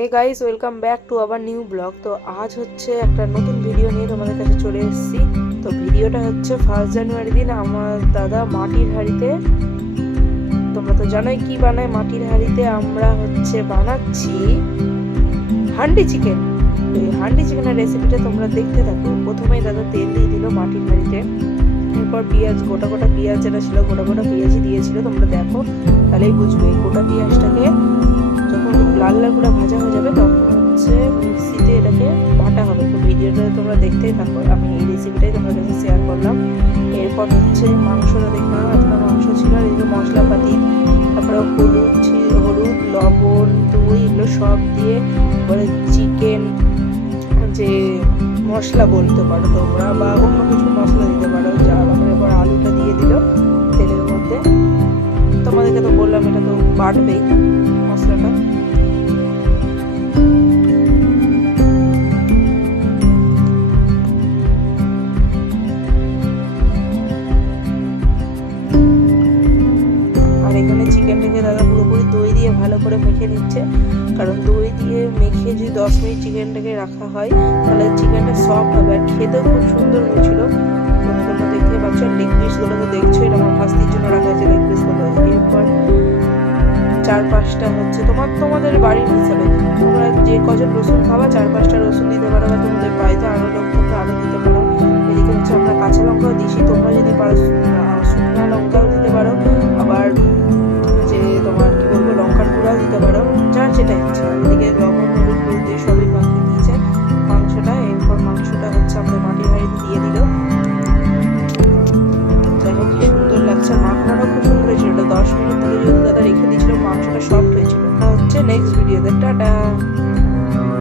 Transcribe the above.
Hey guys, welcome back to our new blog. তো আজ হচ্ছে একটা নতুন ভিডিও নিয়ে তোমাদের কাছে চলে এসেছি। তো ভিডিওটা হচ্ছে 1 জানুয়ারি দিন আমার দাদা মাটির হাঁড়িতে, তোমরা তো জানোই কি বানায় মাটির হাঁড়িতে, আমরা হচ্ছে বানাচ্ছি হান্ডি চিকেন। এই হান্ডি চিকেনের রেসিপিটা তোমরা দেখতে থাকো। প্রথমেই দাদা তেল দিয়ে দিল মাটির হাঁড়িতে, এরপর পেঁয়াজ, গোটা গোটা পেঁয়াজ যেটা ছিল গোটা গোটা পেঁয়াজই দিয়েছিল। তোমরা দেখো তাহলেই বুঝবে। এই গোটা পেঁয়াজটাকে যখন লাল লাল করে ভাজা হয়ে যাবে তখন হচ্ছে মিক্সিতে এটাকে বাটা হবে। তো ভিডিওটা তোমরা দেখতেই থাকো, আমি এই রেসিপিটাই তোমাদের কাছে শেয়ার করলাম। এরপর হচ্ছে মাংসটা দেখলাম, একটা মাংস ছিল, আর এগুলো মশলাপাতি, তারপরে হলুদ, লবণ, দই, এগুলো সব দিয়ে পরে চিকেন যে মশলা বলতে পারো তোমরা, বা অন্য কিছু মশলা দিতে পারো, যা এরপর আলুটা দিয়ে দিল তেলের মধ্যে। তোমাদেরকে তো বললাম এটা তো বাটবেই মশলাটা। আর এখানে চিকেনটাকে দাদা পুরোপুরি দই দিয়ে ভালো করে মেখে নিচ্ছে, কারণ দই দিয়ে মেখে যদি 10 মিনিট চিকেনটাকে রাখা হয় তাহলে চিকেনটা সফট হবে আর খেতেও খুব সুন্দর হয়েছিল। তোমরা দেখতে পাচ্ছ লেগ পিসগুলো তো দেখছো, এটা আমার ভাস্তির জন্য রাখা হয়েছে লেগ পিসগুলো। এরপর 4-5টা হচ্ছে তোমাদের বাড়ির হিসাবে, তোমরা যে কজন রসুন খাবা 4-5টা রসুন দিতে পারো, বা তোমাদের বাড়িতে আরো লোক থাকলে আরো দিতে পারো। এদিকে হচ্ছে আমরা কাঁচা লঙ্কাও দিছি, তোমরা যদি পারো শুকনো লঙ্কাও দিতে পারো, আবার যে তোমার কি বলবো লঙ্কার গুঁড়াও দিতে পারো, যার যেটা ইচ্ছা। এদিকে লবণ, হলুদ দিয়ে সবই মাখিয়ে দিয়েছে মাংসটা। এরপর মাংসটা হচ্ছে আমাদের মাটির হাঁড়িতে দিয়ে দিল। দেখো কি সুন্দর লাগছে, মাখানোটাও খুব সুন্দর হয়েছিল। 10 মিনিট ধরে যদি দাদা রেখে দিয়েছিল মাংসটা সফট হয়েছিল। তা হচ্ছে নেক্সট ভিডিওতে, টাটা।